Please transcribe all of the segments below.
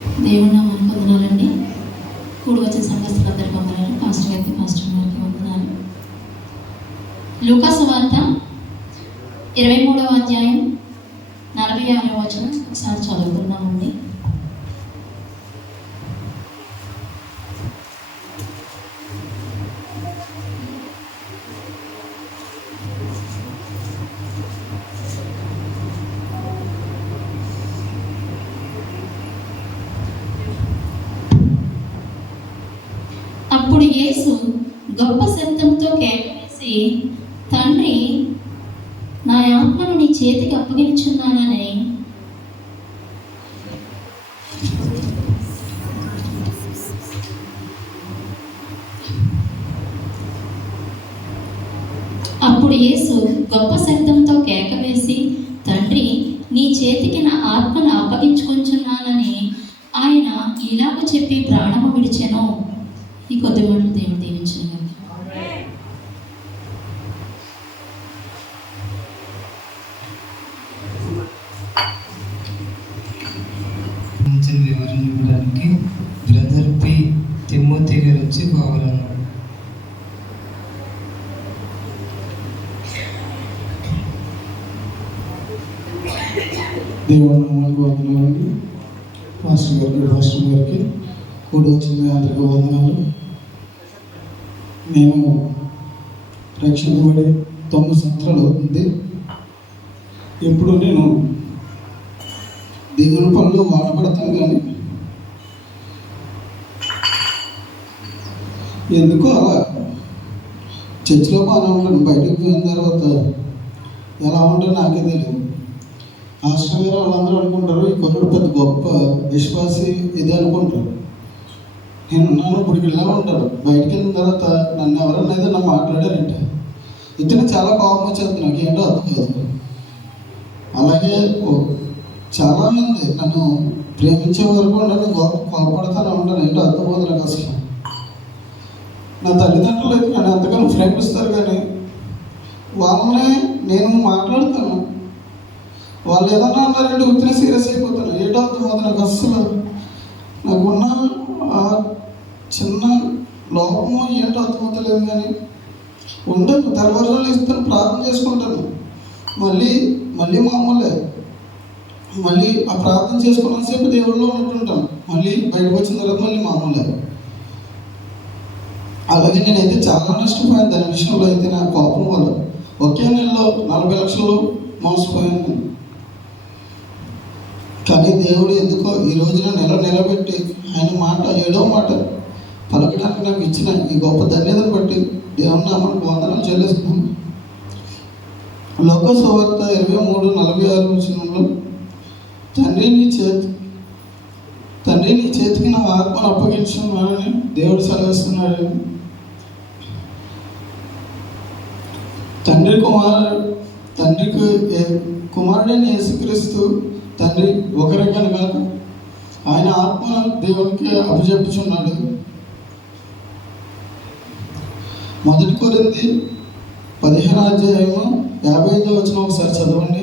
దేవుడు నామమున వందనాలండి. కూడి వచ్చిన సంఘస్థులందరికీ వందనాలు. పాస్టర్ గారికి వందనాలు. లూకా సువార్త 23వ అధ్యాయం 46వ వచనం ఒకసారి చదువుకున్నామండి. అప్పుడు యేసు గొప్ప శబ్దంతో కేకవేసి, తండ్రి, నా ఆత్మను నీ చేతికి అప్పగించున్నానని నీ చేతికి నా ఆత్మను అప్పగించుకొంచున్నానని ఆయన ఇలాగ చెప్పి ప్రాణము విడిచెను. ఈ కొద్ది మాటలు దేవుడు దీవించను. వివరణ ఇవ్వడానికి బ్రదర్ పి తిమ్మోతి గారు వచ్చి కావాలన్నారు. దేవుని నామానికి వందనాలండి. పాస్టర్ గారికి కూడి వచ్చిన మీ అందరికీ వందనాలు. నేను రక్షించబడి 9 సంవత్సరాలు అవుతుంది. ఎప్పుడు నేను దేవుని పనులు వాడబడతాను, కానీ ఎందుకో అలా చర్చిలో బాగానే ఉంటాను, బయటకు పోయిన తర్వాత ఎలా ఉంటానో నాకే తెలియదు. పాస్టర్ గారు వాళ్ళందరూ అనుకుంటారు ఈ కొడుకు పెద్ద గొప్ప విశ్వాసి ఇది అనుకుంటారు. నేను ఉన్నాను ఇప్పుడు ఇలా ఉంటారు. బయటికి వెళ్ళిన తర్వాత నన్ను ఎవరన్నా ఏదన్నా మాట్లాడారంటే ఇతను చాలా కోపం వచ్చేది, నాకు ఏంటో అర్థం కాదు. అలాగే చాలామంది నన్ను ప్రేమించే వరకు నన్ను కోపడతానే ఉంటాను, ఏంటో అర్థమవుతుంది నాకు అసలు. నా తల్లిదండ్రులు అయితే నన్ను ఎంతగానో ప్రేమిస్తారు, కానీ వాళ్ళనే నేను మాట్లాడుతాను, వాళ్ళు ఏదన్నా అన్నారంటే ఉత్తరే సీరియస్ అయిపోతాను, ఏంటో అర్థమవుతుంది నాకు అస్సలు. నాకున్న చిన్న లోపము ఏంటో అర్థమవుతలేదు, కానీ ఉండను. తెల్లవారుజామున ఇస్తాను, ప్రార్థన చేసుకుంటాను, మళ్ళీ మామూలే. మళ్ళీ ఆ ప్రార్థన చేసుకున్నంతసేపు దేవుళ్ళలో ఉంటుంటాను, మళ్ళీ బయటకు వచ్చిన తర్వాత మళ్ళీ మామూలే. అలాగే నేనైతే చాలా నష్టపోయాను దాని విషయంలో. అయితే నా కోపం వల్ల ఒకే నెలలో 40 లక్షలు మోసపోయాను. కానీ దేవుడు ఎందుకో ఈ రోజున నిలబెట్టి ఆయన మాట 7వ మాట పలకడానికి నాకు ఇచ్చిన ఈ గొప్ప ధన్యతను బట్టి దేవుని నామానికి వందనాలు చెల్లిస్తున్నాను. లోక సువార్త 23:46 వచనంలో తండ్రి నీ చేతికి నా ఆత్మను అప్పగించున్నానని దేవుడు సెలవిస్తున్నాడు. తండ్రికి కుమారుడైన యేసుక్రీస్తు తండ్రి ఒకరే కనుక ఆయన ఆత్మ దేవునికి అప్పచెప్పుచున్నాడు. 1 కొరింథీ 15:55 వచనం ఒకసారి చదవండి.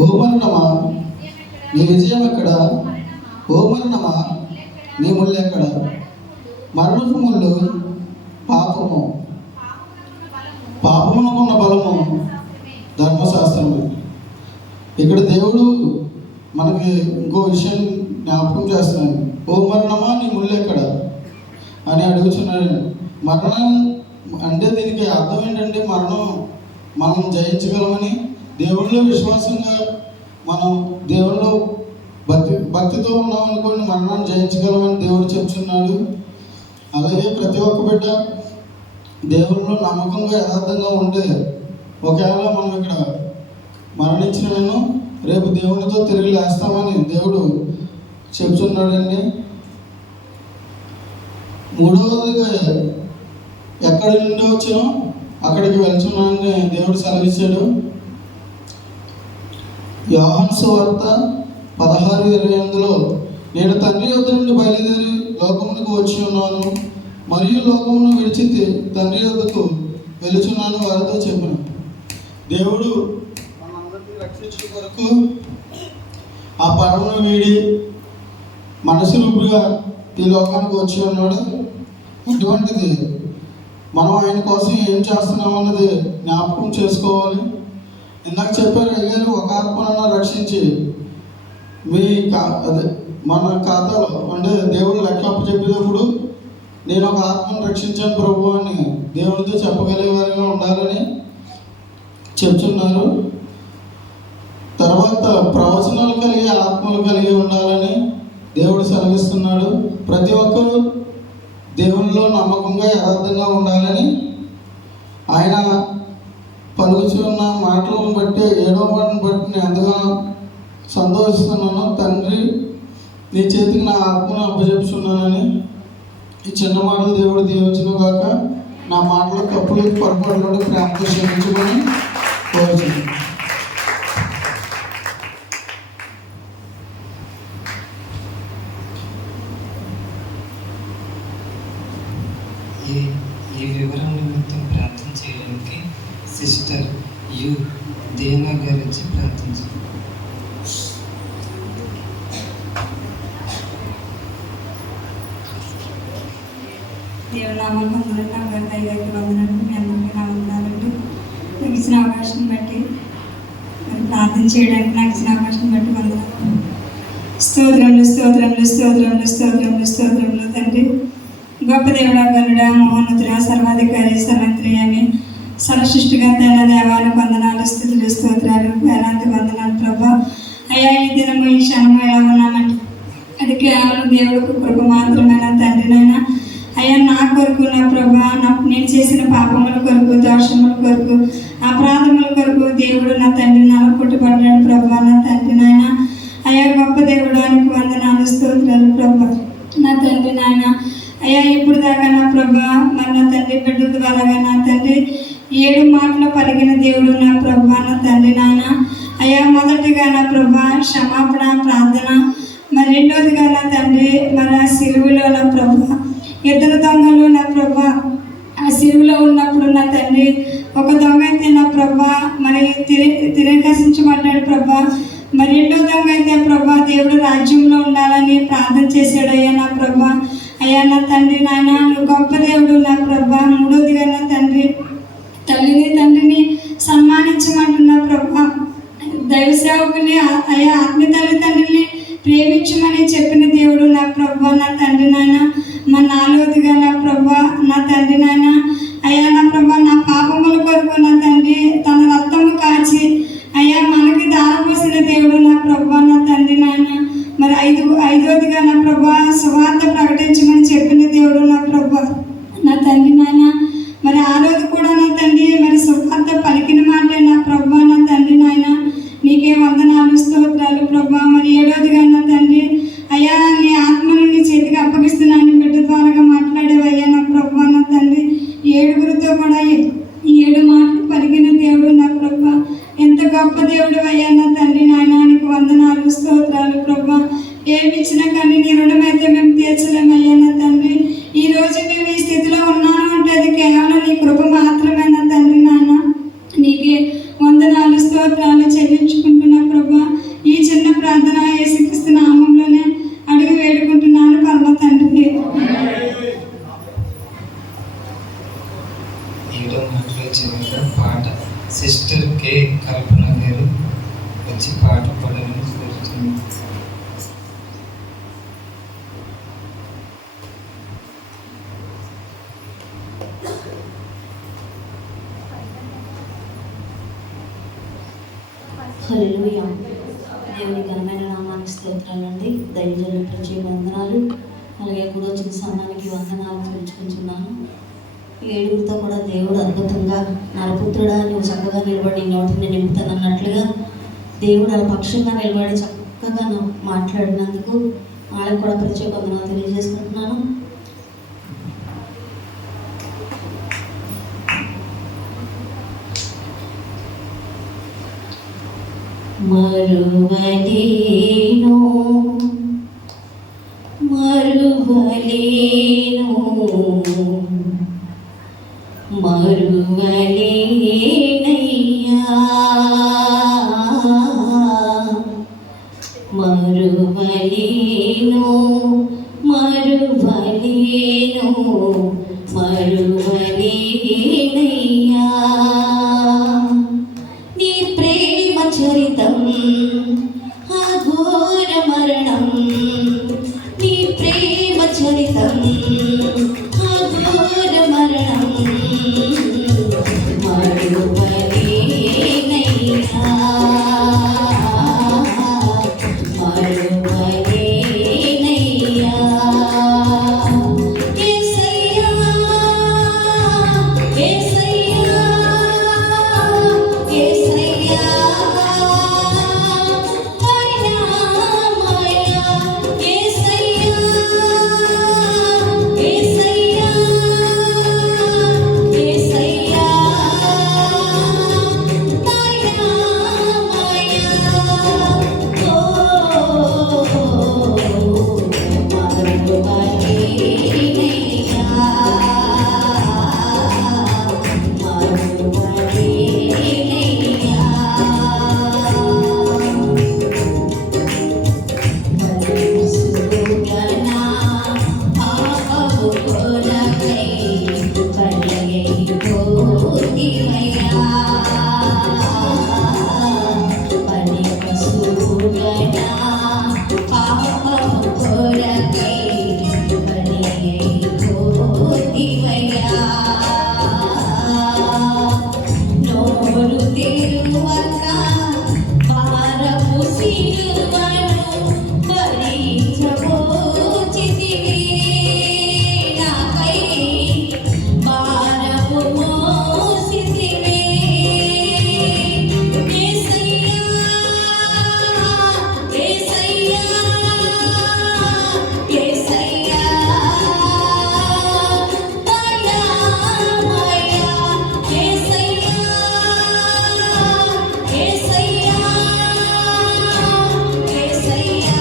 ఓ మరణమా నీ విజయం ఎక్కడ? ఓ మరణమా నీ ముళ్ళు ఎక్కడ? మరణపు ముళ్ళు పాపమునకున్న బలము ధర్మశాస్త్రము. ఇక్కడ దేవుడు మనకి ఇంకో విషయం జ్ఞాపకం చేస్తున్నాడు. ఓ మరణమా నీ ముళ్ళు ఎక్కడ అని అడుగుతున్నాడు. మరణం అంటే దీనికి అర్థం ఏంటంటే మనం జయించగలమని, దేవుళ్ళో విశ్వాసంగా మనం దేవుళ్ళో భక్తితో ఉన్నామనుకోండి మరణాన్ని జయించగలమని దేవుడు చెప్తున్నాడు. అలాగే ప్రతి ఒక్క బిడ్డ దేవుళ్ళో నమ్మకంగా యథార్థంగా ఉంటే ఒకవేళ మనం ఇక్కడ మరణించిన రేపు దేవునితో తిరిగి లేస్తామని దేవుడు చెప్తున్నాడండి. 3వదిగా ఎక్కడి నుండి వచ్చానో అక్కడికి వెళ్తున్నానని దేవుడు సెలవిచ్చాడు. యోహాను సువార్త 16:28లో నేను తండ్రి యొద్ద నుండి బయలుదేరి లోకమునకు వచ్చి ఉన్నాను, మరియు లోకమును విడిచి తండ్రి యొద్దకు వెళుచున్నాను వారితో చెప్పాను. దేవుడు రక్షించడం కొరకు ఆ పరమును వీడి మనసులుగా ఈ లోకానికి వచ్చి ఉన్నాడు. అటువంటిది మనం ఆయన కోసం ఏం చేస్తున్నాం అన్నది జ్ఞాపకం చేసుకోవాలి. ఇందాక చెప్పారు అయ్యారు, ఒక ఆత్మను రక్షించి మీ అదే మన ఖాతాలో అంటే దేవుడు లెక్కప్పు చెప్పేటప్పుడు నేను ఒక ఆత్మను రక్షించాను ప్రభు అని దేవుడితో చెప్పగలిగేవారిగా ఉండాలని చెప్తున్నారు. తర్వాత ప్రవచనాలు కలిగి ఆత్మలు కలిగి ఉండాలని దేవుడు సెలవిస్తున్నాడు. ప్రతి ఒక్కరూ దేవునిలో నమ్మకంగా యథార్థంగా ఉండాలని ఆయన పలుకుతున్న మాటలను బట్టి 7వ మాటను బట్టి నేను ఎంతగానో సంతోషిస్తున్నాను. తండ్రి, నీ చేతికి నా ఆత్మను అప్పచెప్పుచున్నానని ఈ చిన్న మాటలు దేవుడు దీవించును గాక. నా మాటలు తప్పులు పొరపాటు ప్రేమతో క్షమించుకొని కోరుచున్నాను. ఈ వివరణ నిమిత్తం ప్రార్థన చేయడానికి సిస్టర్ యు దేనా గారి నుంచి ప్రార్థించారు. దేవుని నామానికి వందనాలు. నా గారి దైవానికి వందనాలు. మీ అందరికీ నా వందనాలండి. నాకు ఇచ్చిన అవకాశం బట్టి మరి ప్రార్థన చేయడానికి నాకు ఇచ్చిన అవకాశం బట్టి వందనాలు. స్తోత్రములు స్తోత్రములు స్తోత్రములు స్తోత్రములు స్తోత్రములు తండ్రి. గొప్ప దేవుడా, గరుడా, మహోన్నతుడా, సర్వాధికారి, సర్వంత్రియామి, సర్వసృష్టికర్త అయిన దేవానికి వందనాలు, స్థుతులు, స్తోత్రాలు, వేలాంతి వందనాలు ప్రభా. అయ్యా, ఈ దినము ఈ క్షణము ఎలా ఉన్నామంటే అది కేవలం దేవుడికి కృప మాత్రమైన తండ్రినైనా. అయ్యా, నా కొరకు నా ప్రభా, నేను చేసిన పాపముల కొరకు, దోషముల కొరకు, అపరాధముల కొరకు దేవుడు నా తండ్రి నాలో పుట్టుబడ్డాడు ప్రభా. నా తండ్రి నాయన, అయ్యా గొప్ప దేవుడానికి వందనాలు, స్తోత్రాలు ప్రభా. నా తండ్రి నాయన, అయ్యా ఇప్పుడు దాకా నా ప్రభా మరి నా తండ్రి బిడ్డ ద్వారాగా నా తండ్రి 7 మాటలు పలికిన దేవుడు నా ప్రభా. నా తండ్రి నాయన, అయ్యా మొదటిగా నా ప్రభా క్షమాపణ ప్రార్థన, మరి రెండోదిగా నా తండ్రి మరి ఆ సిలువలో నా ప్రభా 2 దొంగలు నా ప్రభా ఆ సిలువలో ఉన్నప్పుడు నా తండ్రి ఒక దొంగ అయితే నా ప్రభా మరి తిరగసించబడ్డాడు ప్రభా. మరి రెండో దొంగ అయితే ప్రభా దేవుడు రాజ్యంలో ఉండాలని ప్రార్థన చేశాడు అయ్యా నా ప్రభా. అయ్యా నా తండ్రి నాయన, నువ్వు గొప్ప దేవుడు నా ప్రభా. మూడోదిగా నా తండ్రి తల్లిని తండ్రిని సన్మానించమంటున్నా ప్రభా. దైవ సేవకుని అయ్యా ఆత్మీయ తల్లిదండ్రుల్ని ప్రేమించమని చెప్పిన దేవుడు నా ప్రభా. నా తండ్రి నాయన, మా 4వదిగా నా ప్రభా నా తండ్రి నాయన, అయ్యా నా ప్రభా నా పాపముల కొరకు నా తండ్రి తన రక్తము కాచి అయ్యా మనకి దారపోసిన దేవుడు నా ప్రభా. నా తండ్రి నాయన, మరి 5వదిగా నా ప్రభా సువార్త ప్రకటించమని చెప్పిన దేవుడు నా ప్రభా. నా తండ్రి నాయన, మరి 6వది కూడా నా తండ్రి మరి సువార్త పలికిన మాటే నా ప్రభా. నా తండ్రి నాయన, నీకే వందనాలు, స్తోత్రాలు ప్రభా. మరి 7వదిగా నా తండ్రి అయ్యా నీ ఆత్మను నీ చేతికి అప్పగిస్తున్నాను బిడ్డ ద్వారా మాట్లాడేవయ్యా నా ప్రభా. నా తండ్రి 7గురితో కూడా 7 మాటలు పలికిన దేవుడు నా ప్రభా. ఎంత గొప్ప దేవుడు అయ్యా నా తండ్రి నాయన, నీకు వందనాలు, స్తోత్రాలు ప్రభా. ఏమిచ్చినా కానీ నీ రుణమైతే మేము తీర్చలేమయ్యా నా తండ్రి. ఈ రోజు మేము ఈ స్థితిలో ఉన్నాను అంటే అది కేవలం నీ కృప మాత్రమే నా తండ్రి నాయన. నీకే వందనాలు, స్తోత్రాలు చెల్లించుకుంటున్నా ప్రభా. ఈ చిన్న ప్రార్థన యేసుక్రీస్తు నామములోనే అడిగి వేడుకుంటున్నాను పరమ తండ్రి. 7వ మాటలో చివరిగా పాట సిస్టర్ కే కల్పన గారు వచ్చి పాట పాడాలని కోరుతున్నాను. హల్లెలూయా. దేవుని ఘనమైన నామానికి స్తోత్రాలండి. దైవజనుల ప్రత్యేక వందనాలు, అలాగే కూడా వచ్చిన సమయానికి వందనాలు తెలుసుకుంటున్నాను. 7గురితో కూడా దేవుడు అద్భుతంగా నరపుత్రుడా నువ్వు చక్కగా నిలబడి నోటిని నింపుతానన్నట్లుగా దేవుడు ఆ పక్షంగా నిలబడి చక్కగా మాట్లాడినందుకు వాళ్ళకు కూడా ప్రత్యేక వందనాలు తెలియజేసుకుంటున్నాను. మరువలేను మరువలేను మరువలేనయ్యా మరువలేను మరువలేనయ్యా నీ ప్రేమ చరితం అఘోర మరణం నీ ప్రేమ చరితం అఘోర మరణం మరువలేనయ్యా మరువలేనయ్యా యేసయ్యా యేసయ్యా యేసయ్యా దయామయా యేసయ్యా యేసయ్యా యేసయ్యా నోరు తెరువక భారపు సిలువను భరించబోచితివి నాకై భారపు మోసితివి యేసయ్యా యేసయ్యా యేసయ్యా దయామయా యేసయ్యా యేసయ్యా యేసయ్యా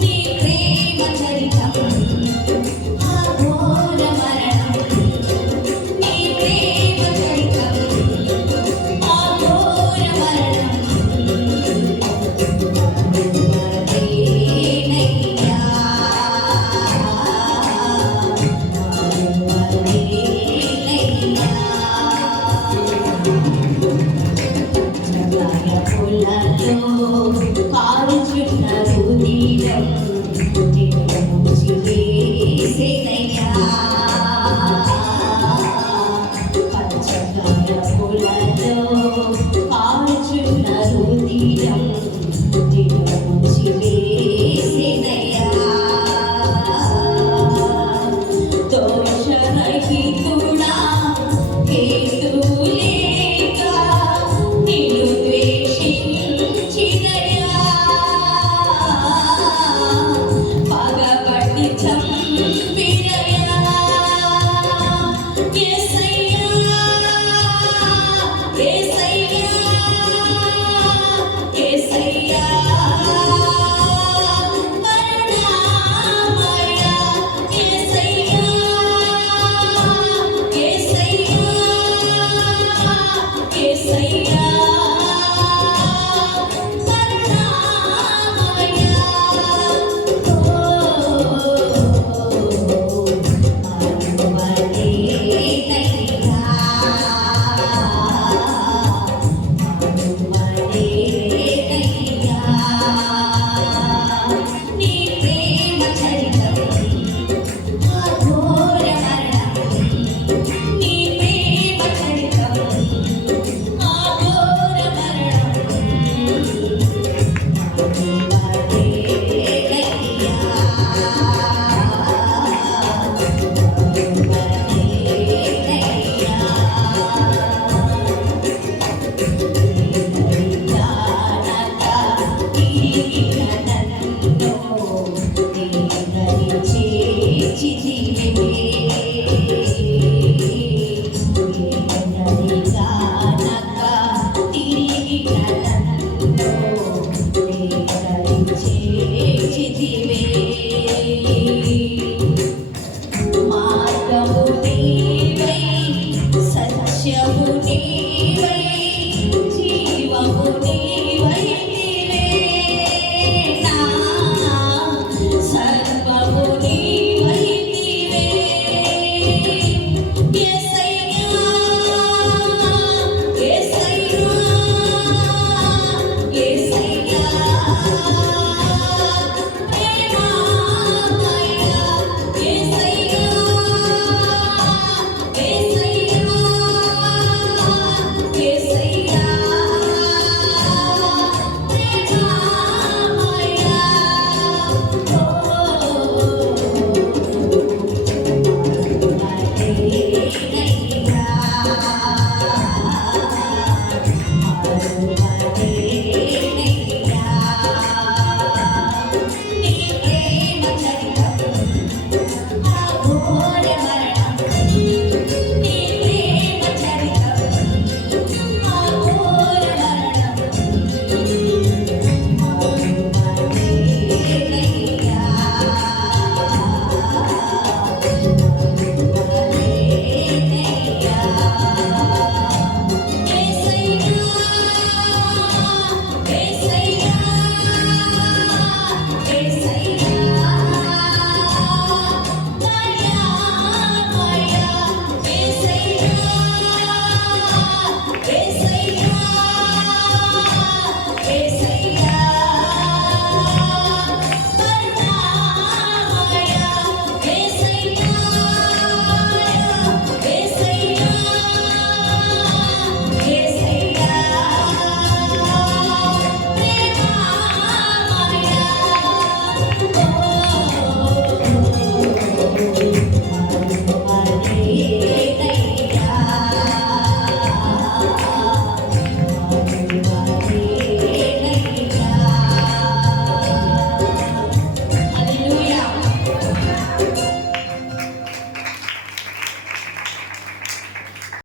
నీ ప్రేమ చరితం అఘోర మరణం నీ ప్రేమ చరితం అఘోర మరణం మరువలేనయ్యా మరువలేనయ్యా జగాయ పొలలో కారుచున్న రుధిరం